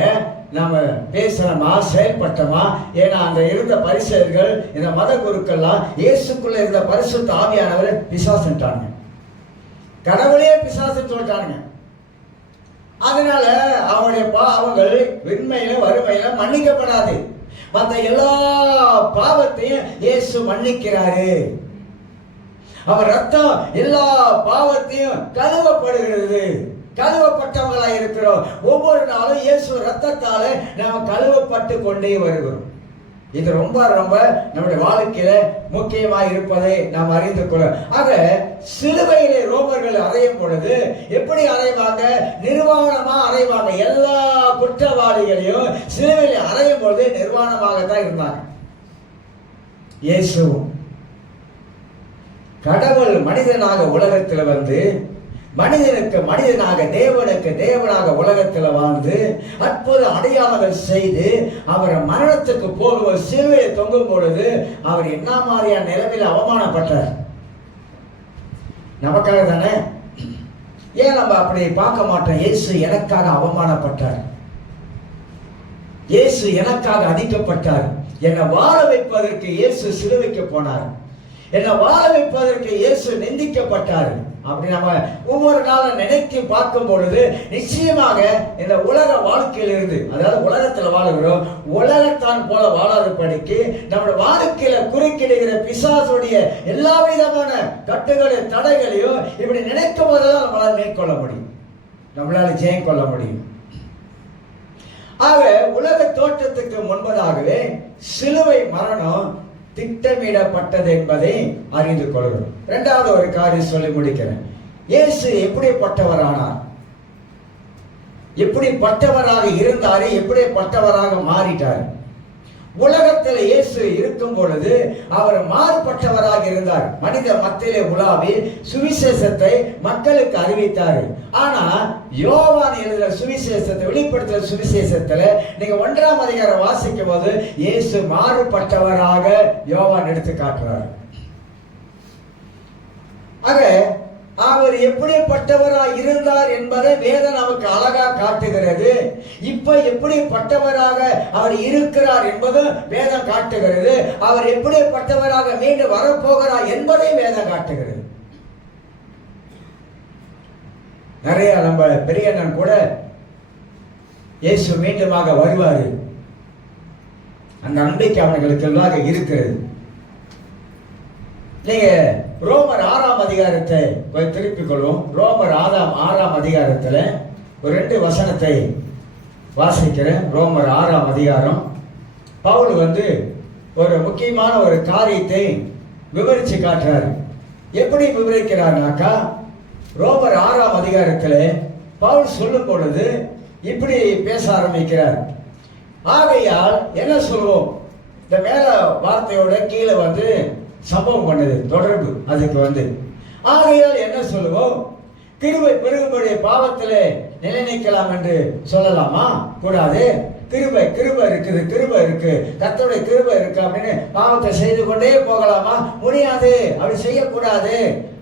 நாம பேசணுமா, செயல்பட்டோமா? ஏன்னா அங்க இருந்த பரிசேயர்கள், இந்த மத குருக்கள்லாம் இயேசுக்குள்ள இருந்த பரிசுத்த ஆவியானவர் பிசாசுட்டாங்க, கடவுளே பிசாசு சொல்லிட்டாங்க. அதனால அவங்களுடைய பாவங்கள் வெண்மையில வறுமையில மன்னிக்கப்படாது. மற்ற எல்லா பாவத்தையும் இயேசு மன்னிக்கிறாரு. அவர் ரத்தம் எல்லா பாவத்தையும் கழுவப்படுகிறது. கழுவப்பட்டவங்களா இருக்கிறோம். ஒவ்வொரு நாளும் இயேசு ரத்தத்தால நாம் கழுவப்பட்டு கொண்டே வருகிறோம். இது ரொம்ப ரொம்ப நம்முடைய வாழ்க்கையில முக்கியமா இருப்பதை நாம் அறிந்து கொள்ள. ஆக சிலுவையிலே ரோமர்கள் அறையும் பொழுது எப்படி அறைவாங்க? நிர்வாணமா அறைவாங்க. எல்லா குற்றவாளிகளையும் சிலுவையில அறையும் பொழுது நிர்வாணமாகத்தான் இருந்தாங்க. இயேசுவும் கடவுள் மனிதனாக உலகத்தில் வந்து மனிதனுக்கு மனிதனாக தேவனுக்கு தேவனாக உலகத்தில் வாழ்ந்து அற்புத அடையாளங்கள் செய்து அவர் மரணத்துக்கு போகும்போது சிலுவையை தொங்கும் பொழுது அவர் என்ன மாதிரியான நிலைமையில் அவமானப்பட்டார்? நமக்காக தானே. ஏன் நம்ம அப்படி பார்க்க மாட்டோம்? இயேசு எனக்காக அவமானப்பட்டார், இயேசு எனக்காக அடிக்கப்பட்டார், என்னை வாழ வைப்பதற்கு இயேசு சிலுவைக்கு போனார், என்னை வாழ வைப்பதற்கு இயேசு நிந்திக்கப்பட்டார். அப்படி நம்ம ஒவ்வொரு நாளும் நினைத்து பார்க்கும் பொழுது நிச்சயமாக இந்த உலக வாழ்க்கையிலிருந்து, அதாவது உலகத்தில் வாழுகிறோம், உலகத்தான் போல வாழாதபடிக்கு நம்முடைய வாழ்க்கையில குறுக்கிடுகிற பிசாசுடைய எல்லா விதமான கட்டுகளையும் தடைகளையும் இப்படி நினைக்கும் போதுதான் நம்மளால் மேற்கொள்ள முடியும், நம்மளால ஜெயம் கொள்ள முடியும். ஆக உலக தோற்றத்துக்கு முன்பதாகவே சிலுவை மரணம் திட்டமிடப்பட்டது என்பதை அறிந்து கொள்கிறோம். இரண்டாவது ஒரு காரியம் சொல்லி முடிக்கிறேன். இயேசு எப்படிப்பட்டவரானார், எப்படிப்பட்டவராக இருந்தாரு, எப்படிப்பட்டவராக மாறிட்டார்? உலகத்தில் இயேசு இருக்கும் பொழுது அவர் மாறுபட்டவராக இருந்தார். மனித மத்தியிலே உலாவி சுவிசேஷத்தை மக்களுக்கு அறிவித்தார். ஆனா யோவான் எழுதுற சுவிசேஷத்தை, வெளிப்படுத்துற சுவிசேஷத்துல நீங்க 1ஆம் அதிகாரம் வாசிக்கும் போது இயேசு மாறுபட்டவராக யோவான் எடுத்து காட்டுறார். ஆக அவர் எப்படிப்பட்டவராக இருந்தார் என்பதை வேதம் நமக்கு அழகா காட்டுகிறது. இப்ப எப்படிப்பட்டவராக அவர் இருக்கிறார் என்பது வேதம் காட்டுகிறது. அவர் எப்படிப்பட்டவராக மீண்டும் வரப்போகிறார் என்பதை வேதம் காட்டுகிறது. நிறைய நம்ம பெரியண்ணன் கூட இயேசு மீண்டுமாக வருவாரு, அந்த நம்பிக்கை அவர்களுக்கு எல்லாம் இருக்கிறது. நீங்க ரோமர் 6ஆம் அதிகாரத்தை திருப்பிக் கொள்வோம். ரோமர் 6ஆம் அதிகாரத்தில் ஒரு 2 வசனத்தை வாசிக்கிறேன். ரோமர் 6ஆம் அதிகாரம். பவுல் ஒரு முக்கியமான ஒரு காரியத்தை விவரிச்சு காட்டுறாரு. எப்படி விவரிக்கிறார்னாக்கா, ரோமர் 6ஆம் அதிகாரத்தில் பவுல் சொல்லும் பொழுது இப்படி பேச ஆரம்பிக்கிறார். ஆகையால் என்ன சொல்வோம்? இந்த மேல வார்த்தையோட கீழே சம்பவம் பண்ணுது, தொடர்பு அதுக்கு ஆகையால் என்ன சொல்லுவோம்? கிருபை பெருகும்படி பாவத்திலே நிலை நிற்கலாம் என்று சொல்லலாமா? கூடாது. கிருபை இருக்குது, கிருபை இருக்கு, கர்த்தருடைய கிருபை இருக்கு அப்படின்னு பாவத்தை செய்து கொண்டே போகலாமா? முடியாது. அப்படி செய்யக்கூடாது.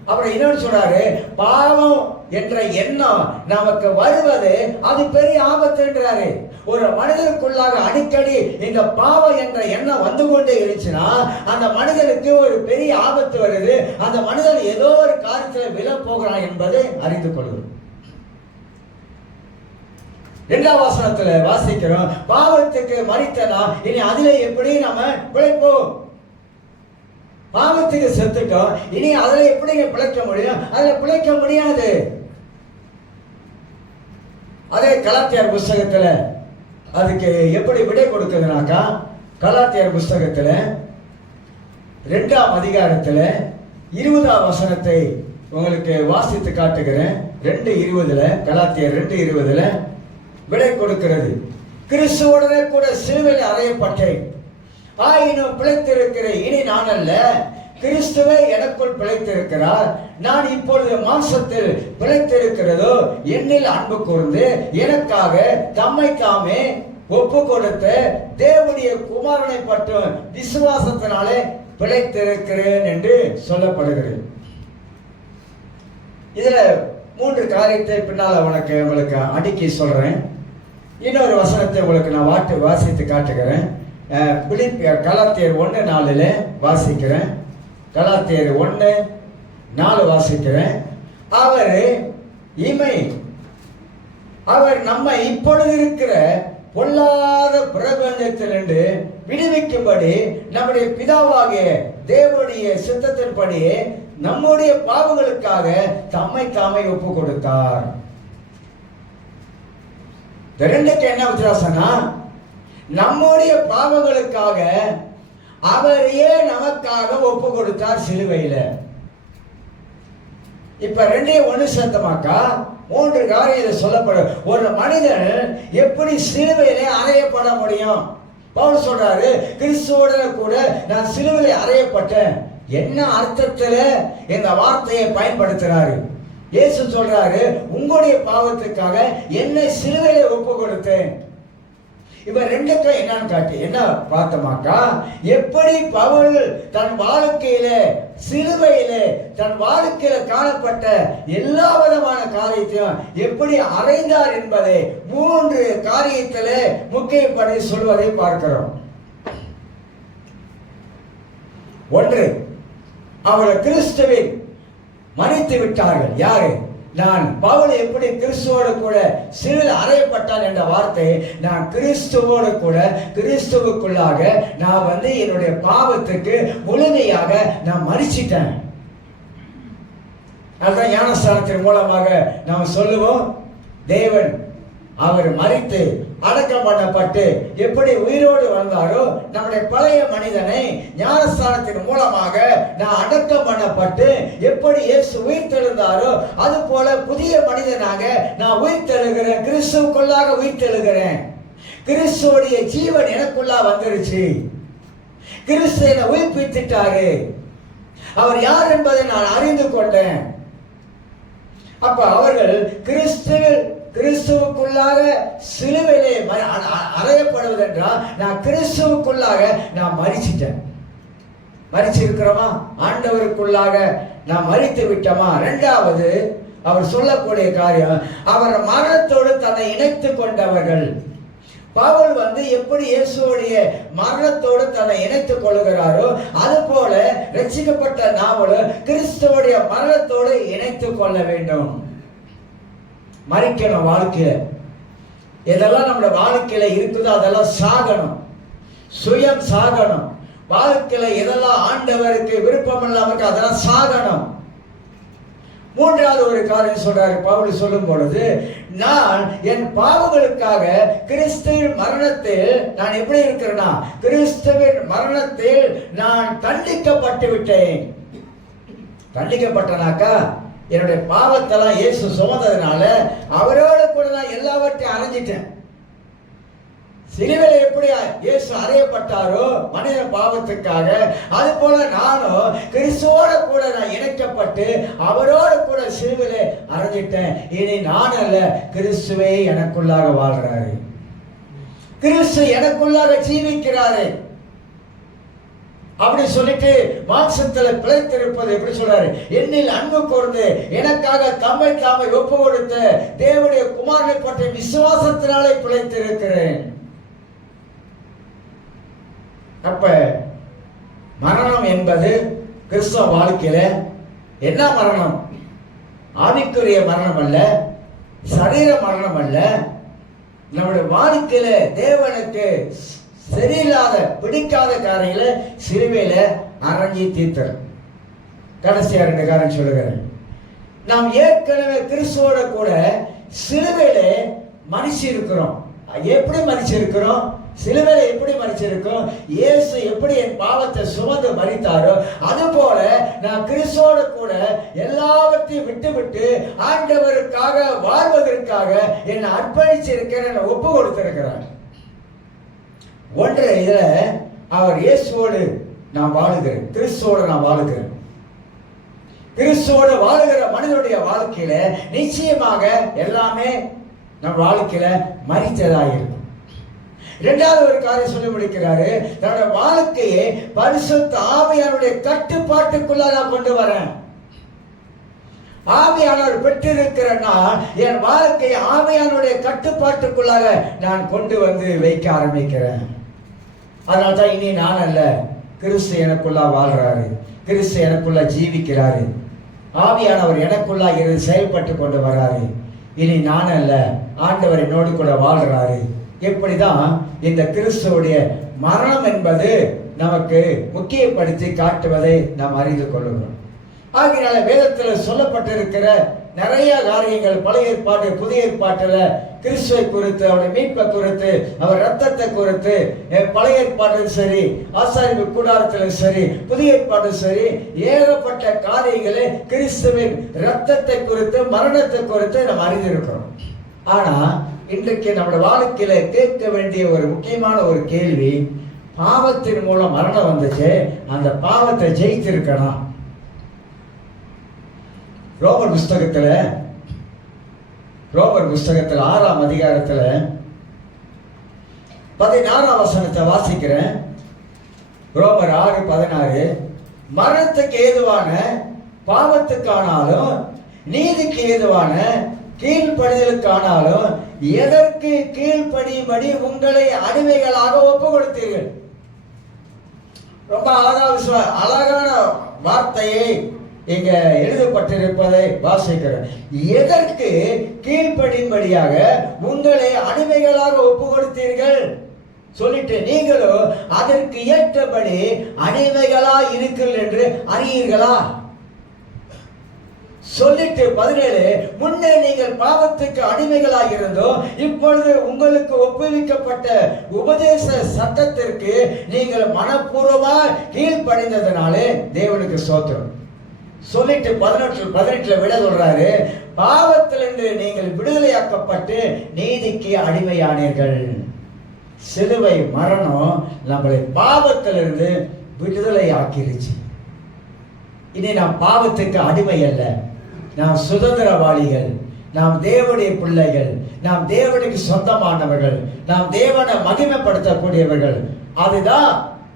அப்புறம் இன்னொன்று சொல்றாரு, பாவம் என்ற எண்ணம் நமக்கு வருவது அது பெரிய ஆபத்துன்றாரு. ஒரு மனிதனுக்குள்ளாக அடிக்கடி இந்த பாவம் என்ற எண்ணம் வந்து கொண்டே இருந்துச்சுன்னா அந்த மனிதனுக்கு ஒரு பெரிய ஆபத்து வருது. அந்த மனிதன் ஏதோ ஒரு காரியத்தில் விழ போகிறான் என்பதை அறிந்து கொள்வது. 2ஆம் வசனத்துல வாசிக்கிறோம், பாவத்துக்கு மரித்தனா இனி அதிலே எப்படி நாம பிழைப்போம்? பாவத்துக்கு செத்துட்டோம், இனி அதுல எப்படி பிழைக்க முடியும்? அதுல பிழைக்க முடியாது. அதே கலாத்தியர் புஸ்தகத்துல அதுக்கு எப்படி விடை கொடுக்குதுனாக்கா, கலாத்தியர் புஸ்தகத்துல 2ஆம் அதிகாரத்துல 20ஆம் வசனத்தை உங்களுக்கு வாசித்து காட்டுகிறேன். 2:20 கலாத்தியர் 2:20 விடை கொடுக்கிறது. கிறிஸ்துவுடனே கூட சிலுவையில் அறையப்பட்டேன், ஆயினும் பிழைத்திருக்கிறேன், இனி நான் அல்ல, கிறிஸ்துவே எனக்குள் பிழைத்திருக்கிறார். நான் இப்பொழுது மாம்சத்தில் பிழைத்திருக்கிறதோ என்னில் அன்பு கூர்ந்து எனக்காக தம்மை தாமே ஒப்பு கொடுத்த தேவனுடைய குமாரனை பற்றும் விசுவாசத்தினாலே பிழைத்திருக்கிறேன் என்று சொல்லப்படுகிறது. இதுல 3 காரியத்தை பின்னால் உங்களுக்கு அடுக்கி சொல்றேன். இன்னொரு வசனத்தை உங்களுக்கு நான் வாசித்து காட்டுகிறேன். கலாத்தியர் 1:4 வாசிக்கிறேன். கலாத்தியர் 1:4 வாசிக்கிறேன். அவர் நம்மை இப்பொழுது இருக்கிற பொல்லாத பிரபஞ்சத்திலிருந்து விடுவிக்கும்படி நம்முடைய பிதாவாகிய தேவனுடைய சித்தத்தின்படி நம்முடைய பாவங்களுக்காக தம்மை தாமே ஒப்பு கொடுத்தார். இந்த ரெண்டுக்கு என்ன வித்தியாசம்னா, நம்முடைய பாவங்களுக்காக அவரையே நமக்காக ஒப்பு கொடுத்தார் சிலுவையில. இப்ப 2 சேர்த்தமாக்கா 3 காரியம் சொல்லப்படும். ஒரு மனிதன் எப்படி சிலுவையிலே அறையப்பட முடியும்? பவுல் சொல்றாரு, கிறிஸ்துவோட கூட நான் சிலுவையிலே அறையப்பட்டேன். என்ன அர்த்தத்துல இந்த வார்த்தையை பயன்படுத்துறாரு? இயேசு சொல்றாரு, உங்களுடைய பாவத்துக்காக என்னை சிலுவையிலே ஒப்பு கொடுத்தேன். இப்ப 2க்கு என்னன்னு காட்டி என்ன பார்த்தமாக்கா, எப்படி பவுல் தன் வாழ்க்கையில சிலுவையில தன் வாழ்க்கையில காணப்பட்ட எல்லா விதமான காரியத்தையும் எப்படி அறைந்தார் என்பதை 3 காரியத்தில முக்கியப்படி சொல்வதை பார்க்கிறோம். 1, அவர்கள் கிறிஸ்துவில் மரித்து விட்டார்கள். யாரு? நான் பவுல் எப்படி கிறிஸ்துவோடு கூட சிலுவையில் அறையப்பட்டான் என்ற வார்த்தை, நான் கிறிஸ்துவோடு கூட கிறிஸ்துவுக்குள்ளாக நான் என்னுடைய பாவத்துக்கு முழுமையாக நான் மரிச்சிட்டேன். அதுதான் ஞானஸ்தானத்தின் மூலமாக நாம் சொல்லுவோம், தேவன் அவர் மரித்து அடக்கம் பண்ணப்பட்டு எப்படி உயிரோடு வந்தாரோ நம்முடைய பழைய மனிதனை ஞானஸ்தானத்தின் மூலமாக நான் அடக்கம் பண்ணப்பட்டு எப்படி இயேசு உயிர் தெழுந்தாரோ அது போல புதிய மனிதனாக நான் உயிர் தெழுகிறேன், கிறிஸ்துவுக்குள்ளாக உயிர் தெழுகிறேன். கிறிஸ்துவோடைய ஜீவன் எனக்குள்ளா வந்துருச்சு. கிறிஸ்து என்னை உயிர்ப்பித்துட்டாரு. அவர் யார் என்பதை நான் அறிந்து கொண்டேன். அப்ப அவர்கள் கிறிஸ்துவுக்குள்ளாக சிலுவையிலே அறையப்படுவதென்றால் நான் கிறிஸ்துவுக்குள்ளாக நான் மரிச்சிட்டேன். மரிச்சிருக்கிறோமா? ஆண்டவருக்குள்ளாக நான் மரித்து விட்டோமா? 2வது அவர் சொல்லக்கூடிய காரியம், அவர் மரணத்தோடு தன்னை இணைத்துக் கொண்டவர்கள். பவுல் எப்படி இயேசுவோடைய மரணத்தோடு தன்னை இணைத்துக் கொள்கிறாரோ அது போல ரட்சிக்கப்பட்ட நாமளும் கிறிஸ்துவோடைய மரணத்தோடு இணைத்துக் கொள்ள வேண்டும். மரிக்கணும். வாழ்க்கையில எதெல்லாம் நம்முடைய வாழ்க்கையில இருக்குதோ அதெல்லாம் சாகணும். சுயம் சாகணும். வாழ்க்கையில எதெல்லாம் ஆண்டவருக்கு விருப்பம் இல்லாம அதெல்லாம் சாகணும். 3வது ஒரு காரியம் சொல்றாரு பவுல் சொல்லும் பொழுது, நான் என் பாவங்களுக்காக கிறிஸ்துவின் மரணத்தில் நான் எப்படி இருக்கிறேன்னா, கிறிஸ்துவின் மரணத்தில் நான் தண்டிக்கப்பட்டு விட்டேன். தண்டிக்கப்பட்டனாக்கா என்னுடைய பாவத்தெல்லாம் இயேசு சுமந்ததுனால அவரோடு கூட நான் எல்லாவற்றையும் அறைஞ்சிட்டேன். சிலுவையில் எப்படி இயேசு அறையப்பட்டாரோ மனித பாவத்துக்காக, அது போல நானும் கிறிஸ்துவோட கூட நான் இணைக்கப்பட்டு அவரோடு கூட சிலுவையில் அறைஞ்சிட்டேன். இனி நான் அல்ல, கிறிஸ்துவே எனக்குள்ளாக வாழ்றாரு, கிறிஸ்து எனக்குள்ளாக ஜீவிக்கிறாரு அப்படி சொல்லிட்டு மாம்சத்துல பிழைத்திருப்பது எப்படி சொல்றாரு? என்னில் அன்பு கூர்ந்து எனக்காக தம்மை தாமை ஒப்பு கொடுத்த தேவனுடைய குமாரனை பற்றி விசுவாசத்தினாலே பிழைத்திருக்கிறேன். அப்ப மரணம் என்பது கிறிஸ்தவ வாழ்க்கையில என்ன மரணம்? ஆவிக்குரிய மரணம் அல்ல, சரீர மரணம் அல்ல. நம்முடைய வாழ்க்கையில தேவனுக்கு சரியில்லாத பிடிக்காத காரியங்களை சிலுவையில அரைஞ்சி தீர்த்தல். கடைசியா 2 காரியம் சொல்லுகிறேன். நாம் ஏற்கனவே கிறிஸ்துவோட கூட சிலுவையில மரிச்சிருக்கிறோம். எப்படி மரிச்சிருக்கிறோம்? சிலுவையில எப்படி மரிச்சிருக்கோம்? இயேசு எப்படி என் பாவத்தை சுமந்து மரித்தாரோ அது போல நான் கிறிஸ்துவோட கூட எல்லாவற்றையும் விட்டு ஆண்டவருக்காக வாழ்வதற்காக என்னை அர்ப்பணிச்சிருக்கிறேன், ஒப்பு கொடுத்திருக்கிறார். ஒன்று, இதுல அவர் இயேசுவோடு நான் வாழுகிறேன், கிறிஸ்துவோடு நான் வாழுகிறேன். கிறிஸ்துவோடு வாழுகிற மனிதனுடைய வாழ்க்கையில நிச்சயமாக எல்லாமே நம் வாழ்க்கையில மரித்ததாயிருக்கும். 2வது ஒரு காரியம் சொல்லி முடிக்கிறாரு, தன்னுடைய வாழ்க்கையை பரிசுத்த ஆவியானுடைய கட்டுப்பாட்டுக்குள்ள நான் கொண்டு வரேன். ஆவியானவர் பெற்றிருக்கிற நான் என் வாழ்க்கையை ஆவியானுடைய கட்டுப்பாட்டுக்குள்ளாக நான் கொண்டு வந்து வைக்க ஆரம்பிக்கிறேன். அதனால்தான் இனி நான் அல்ல, கிறிஸ்து எனக்குள்ளா வாழ்றாரு, கிறிஸ்து எனக்குள்ள ஜீவிக்கிறாரு, ஆவியானவர் எனக்குள்ளா இருந்து செயல்பட்டு கொண்டு வராரு. இனி நான் அல்ல, ஆண்டவர் என்னோடு கூட வாழ்றாரு. எப்படிதான் இந்த கிறிஸ்துவுடைய மரணம் என்பது நமக்கு முக்கியப்படுத்தி காட்டுவதை நாம் அறிந்து கொள்ளுகிறோம். ஆகினால வேதத்தில் சொல்லப்பட்டிருக்கிற நிறைய காரியங்கள் பழைய ஏற்பாடு புதிய ஏற்பாட்டில் கிறிஸ்துவை குறித்து, அவருடைய மீட்பை குறித்து, அவர் ரத்தத்தை குறித்து, பழைய ஏற்பாட்டிலும் சரி, ஆசாரிப்பு கூடாரத்திலும் சரி, புதிய ஏற்பாட்டிலும் சரி, ஏகப்பட்ட காரியங்களை கிறிஸ்துவின் ரத்தத்தை குறித்து, மரணத்தை குறித்து நாம் அறிந்திருக்கிறோம். ஆனா இன்றைக்கு நம்முடைய வாழ்க்கையில கேட்க வேண்டிய ஒரு முக்கியமான ஒரு கேள்வி, பாவத்தின் மூலம் மரணம் வந்துச்சு, அந்த பாவத்தை ஜெயித்திருக்கணும். ரோமர் புஸ்தகத்துல 6ஆம் அதிகாரத்துல 16ஆம் வசனத்தை வாசிக்கிறேன். ரோமர் 6:16, மரணத்துக்கு ஏதுவான பாவத்துக்கானாலும் நீதிக்கு ஏதுவான கீழ்ப்படிதலுக்கானாலும் எதற்கு கீழ்ப்படியும்படி உங்களை அடிமைகளாக ஒப்பு கொடுத்தீர்கள். ரொம்ப அழகான வார்த்தையை இங்க எழுதப்பட்டிருப்பதை வாசிக்கிறேன். எதற்கு கீழ்ப்படியும்படியாக உங்களை அடிமைகளாக ஒப்பு கொடுத்தீர்கள் சொல்லிட்டு நீங்களும் அதற்கு ஏற்றபடி அடிமைகளா இருக்கிறீர்கள் என்று அறியீர்களா சொல்லிட்டு 17, முன்னே நீங்கள் பாவத்துக்கு அடிமைகளாக இருந்தோம், இப்பொழுது உங்களுக்கு ஒப்புவிக்கப்பட்ட உபதேச சட்டத்திற்கு நீங்கள் மனப்பூர்வமா கீழ்ப்படிந்ததனாலே தேவனுக்கு ஸ்தோத்திரம் சொல்லிட்டு 18 விட சொல்றாரு, பாவத்திலிருந்து நீங்கள் விடுதலையாக்கப்பட்டு நீதிக்கு அடிமையானீர்கள். சிலுவை மரணம் நம்மளை பாவத்திலிருந்து விடுதலை ஆக்கிருச்சு. இனி நாம் பாவத்துக்கு அடிமை அல்ல, நாம் சுதந்திரவாளிகள், நாம் தேவனுடைய பிள்ளைகள், நாம் தேவனுக்கு சொந்தமானவர்கள், நாம் தேவனை மகிமைப்படுத்தக்கூடியவர்கள். அதுதான்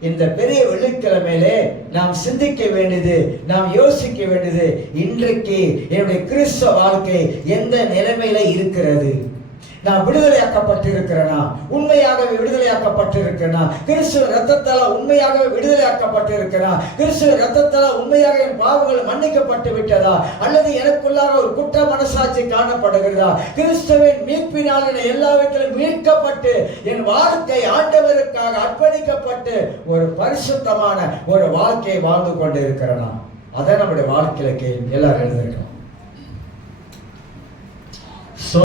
இந்த பெரிய வெள்ளிக்கிழமையிலே நாம் சிந்திக்க வேண்டியது, நாம் யோசிக்க வேண்டியது. இன்றைக்கு என்னுடைய கிறிஸ்தவ வாழ்க்கை எந்த நிலைமையில இருக்கிறது? நான் விடுதலையாக்கப்பட்டிருக்கிறேனா? உண்மையாகவே விடுதலையாக்கப்பட்டிருக்கிறேனா? கிறிஸ்துவ ரத்தத்தால உண்மையாகவே விடுதலையாக்கப்பட்டிருக்கிறா? கிறிஸ்துவ ரத்தத்தால உண்மையாக என் பாவங்கள் மன்னிக்கப்பட்டு விட்டதா? அல்லது எனக்குள்ளாக ஒரு குற்ற மனசாட்சி காணப்படுகிறதா? கிறிஸ்துவின் மீட்பினால் எல்லாவற்றிலும் மீட்கப்பட்டு என் வாழ்க்கை ஆண்டவருக்காக அர்ப்பணிக்கப்பட்டு ஒரு பரிசுத்தமான ஒரு வாழ்க்கையை வாழ்ந்து கொண்டு இருக்கிறனா? அதை நம்முடைய வாழ்க்கையில கேள்வி எல்லாரும் எழுதியிருக்கோம்.